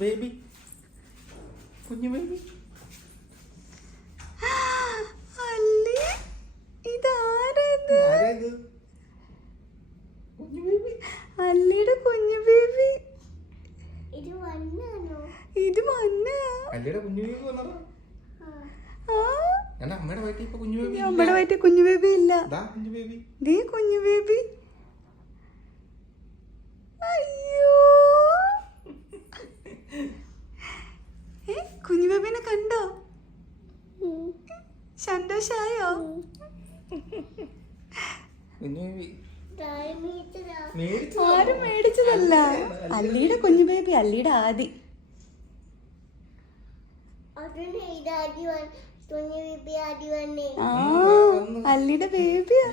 Baby കുഞ്ഞു baby അല്ലിയുടെ കുഞ്ഞു baby. ഇത് അല്ലിയുടെ കുഞ്ഞു ബേബി വന്നതാ. അമ്മയുടെ വയറ്റിൽ ഇപ്പൊ കുഞ്ഞു ബേബി. നമ്മുടെ വയറ്റിൽ കുഞ്ഞു ബേബി ഇല്ല. കുഞ്ഞു ബേബി. ദേ കുഞ്ഞു ബേബി. അയ്യോ, കുഞ്ഞു ബേബിനെ കണ്ടോ? സന്തോഷായോ? കുഞ്ഞു ബേബി ആരും മേടിച്ചതല്ല. അല്ലിയുടെ കുഞ്ഞു ബേബി, അല്ലിയുടെ ആദി. അല്ലിയുടെ ബേബിയാ.